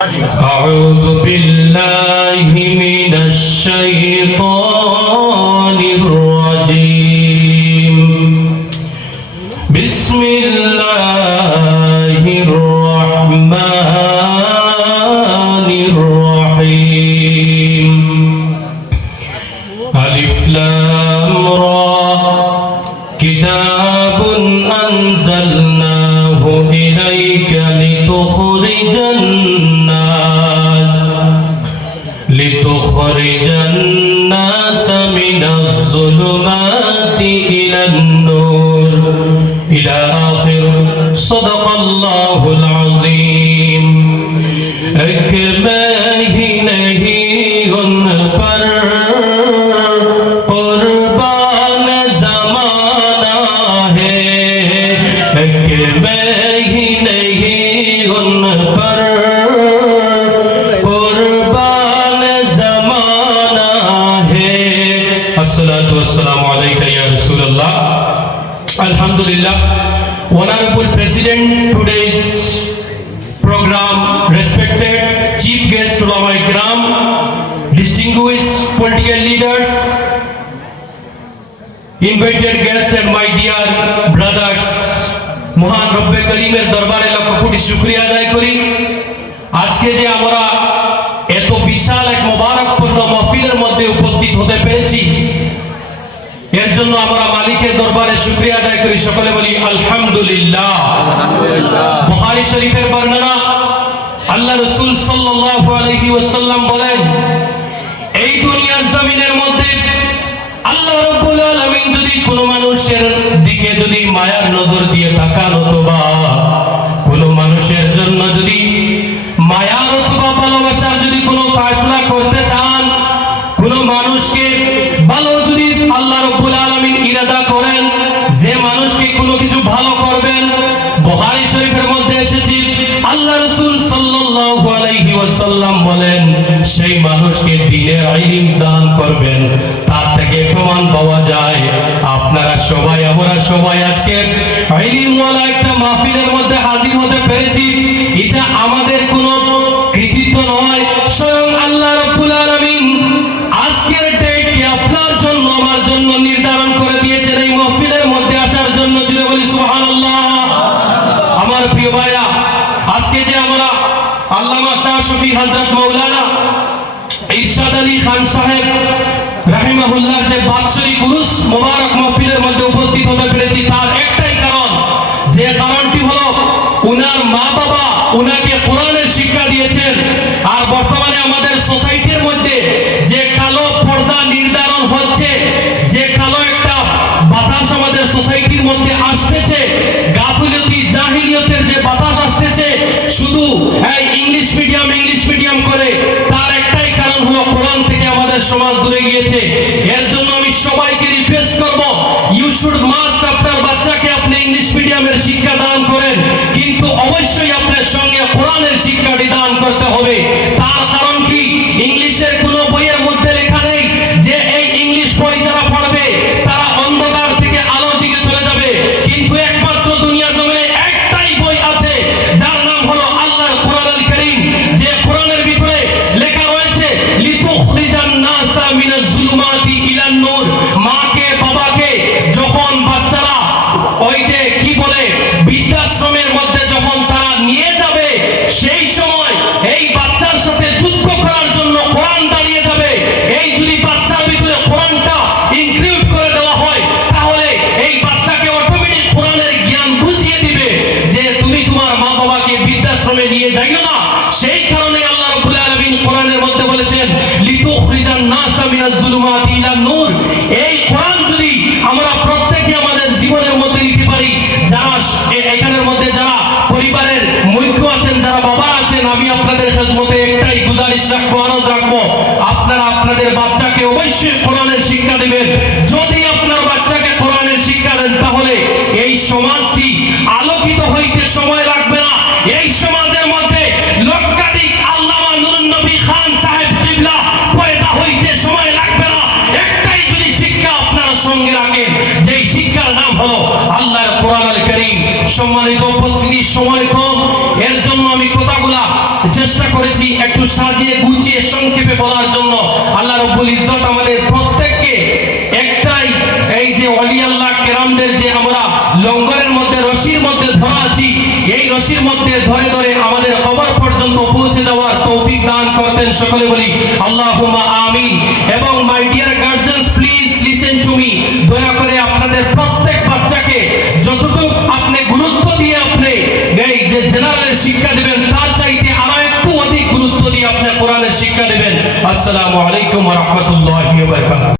أعوذ بالله من الشيطان الرجيم بسم الله الرحمن الرحيم ألف لام را كتاب أنزلناه إليك لتخرج الناس من الظلمات إلى النور إلى آخر صدق الله العظيم एक मैं ही नहीं उन पर कुर्बान ज़माना है एक मैं ही नहीं उन पर कुर्बान ज़माना है अस्सलातु वस्सलामु अलैका या रसूलल्लाह Alhamdulillah, Honorable President, today's program, respected Chief Guest Ulama Ikram, distinguished political leaders, invited guests and my dear brothers, মহান রব্বে করিমের দরবারে লক্ষ কোটি শুকরিয়া আদায় করি। আজকে যে আমরা এত বিশাল এক মোবারকপূর্ণ মাহফিলের মধ্যে উপস্থিত হতে পেরেছি, এর জন্য আমরা মালিকের দরবারে শুকরিয়া আদায় করি। সকলে বলি আলহামদুলিল্লাহ। বুখারী শরীফের বর্ণনা, আল্লাহ রাসূল সাল্লাল্লাহু আলাইহি ওয়াসাল্লাম বলেন, এই দুনিয়ার জমিনের মধ্যে আল্লাহ রাব্বুল আলামিন যদি কোনো মানুষের দিকে যদি মায়ার নজর দিয়ে তাকান অথবা কোনো মানুষের জন্য যদি মায়ার অথবা ভালোবাসার যদি কোনো ফয়সালা করতে চান, কোনো মানুষকে ভালো যদি আল্লাহ রাব্বুল আলামিন ইরাদা করেন যে মানুষকে কোনো কিছু ভালো করবেন, বুখারী শরীফের মধ্যে এসেছে আল্লাহ রাসূল সাল্লাল্লাহু আলাইহি ওয়াসাল্লাম বলেন, সেই মানুষকে দ্বীনের ইলম দান করবেন। তার থেকে প্রমাণ পাওয়া যায় আপনারা সবাই আমরা সবাই আজকে ইলমওয়ালা একটা মাহফিলের মধ্যে হাজির হতে পেরেছি। এটা আমাদের কোনো কৃতিত্ব নয়, স্বয়ং আল্লাহ রাব্বুল আলামিন আজকের ডেটকে আপনার জন্য আমার জন্য নির্ধারণ করে দিয়েছেন এই মাহফিলের মধ্যে আসার জন্য। জুড়ে বলি সুবহানাল্লাহ। আমার প্রিয় ভাইরা, আজকে যে আমরা আল্লামা শাহ শফি হযরত মাওলানা ইরশাদ আলী খান সাহেব রাহিমাহুল্লাহর যে বাৎসরিক উরুস মোবারক মাহফিলের মধ্যে উপস্থিত হতে পেরেছি, তার একটাই কারণ, যে কারণটি হলো উনার মা বাবা উনাকে কোরআনের শিক্ষা দিয়েছেন। আর বর্তমানে আমাদের সোসাইটির মধ্যে যে কালো পর্দা নির্ধারণ হচ্ছে, যে কালো একটা বাতাস আমাদের সোসাইটির মধ্যে আসতেছে, গাফিলতি জাহিলিয়তের যে বাতাস আসতেছে, শুধু এই ইংলিশ মিডিয়াম করে, তার একটাই কারণ হলো কোরআন থেকে আমাদের সমাজ দূরে গিয়েছে। এর জন্য আমি সবাইকে রিকোয়েস্ট করব, ইউ শুড মাস্ট আপনার বাচ্চাকে আপনি ইংলিশ মিডিয়ামের শিক্ষা দান করেন, কিন্তু অবশ্যই আপনার সঙ্গে কোরআনের শিক্ষাটি দান করতে হবে। তার কারণ কি, ইংলিশের কোনো বইয়ের মধ্যে লেখা নেই যে এই ইংলিশ বই যারা পড়বে তারা অন্ধকার থেকে আলোর দিকে চলে যাবে, কিন্তু একমাত্র দুনিয়া জমিনে একটাই বই আছে যার নাম হলো আল্লাহর কোরআনুল কারীম, যে কোরআনের ভিতরে লেখা রয়েছে লিতুখরিজান নাসা মিনাজ যুলুমাতি ইলান নূর। মাকে বাবাকে যখন বাচ্চারা ওইকে কি বলে বৃদ্ধাশ্রমের মধ্যে যখন তারা নিয়ে যাবে, সেই সময় এই বাচ্চার সাথে যুদ্ধ করার জন্য কোরআন দাঁড়িয়ে যাবে। এই যদি বাচ্চার ভিতরে কোরআনটা ইনক্লুড করে দেওয়া হয়, তাহলে এই বাচ্চাকে অটোমেটিক কোরআনের জ্ঞান বুঝিয়ে দিবে যে তুমি তোমার মা বাবাকে বৃদ্ধাশ্রমে নিয়ে যাইও না। সেই কারণে আল্লাহ রাব্বুল আলামিন কোরআনের মধ্যে বলেছেন লিতুখরিজান নাসা মিনাজ যুলুমাতি ইলান নূর। এই কোরআন যদি আমরা প্রত্যেকে আমাদের জীবনের মধ্যে নিতে পারি, যারা এখানের মধ্যে যারা পরিবারের মুখ্য আছেন, যারা বাবা আছেন, আমি আপনাদের খেদমতে একটাই গুজারিশ রাখবো, আরজ রাখবো, আপনারা আপনাদের বাচ্চাকে অবশ্যই কোরআনের শিক্ষা দিবেন। যদি আপনার বাচ্চাকে কোরআনের শিক্ষা দেন, তাহলে এই সমাজটি আলোকিত হইতে সময় লাগবে না। এই সমাজের মধ্যে লক্ষাধিক চেষ্টা করেছি একটু সাজিয়ে গুছিয়ে সংক্ষেপে বলার জন্য। আল্লাহ রাব্বুল ইজ্জত আমাদের প্রত্যেককে একটাই, এই যে ওলি আল্লাহ কেরামদের যে আমরা লঙ্গরের মধ্যে রশির মধ্যে ধরা আছি, এই রশির মধ্যে ধরে ধরে আমাদের কবর পর্যন্ত পৌঁছে যাওয়ার তৌফিক দান করতেন। সকলে বলি আল্লাহুম্মা আমিন। এবং my dear guardians, please listen to me. দয়া করে আপনাদের প্রত্যেক বাচ্চাকে যতটুকু আপনি গুরুত্ব দিয়ে আপনি এই যে জেনারেলের শিক্ষা দেবেন, তার চাইতে আরো একটু অধিক গুরুত্ব দিয়ে আপনি কোরআনের শিক্ষা দেবেন। আসসালামু আলাইকুম ওয়া রাহমাতুল্লাহি ওয়া বারাকাতুহু।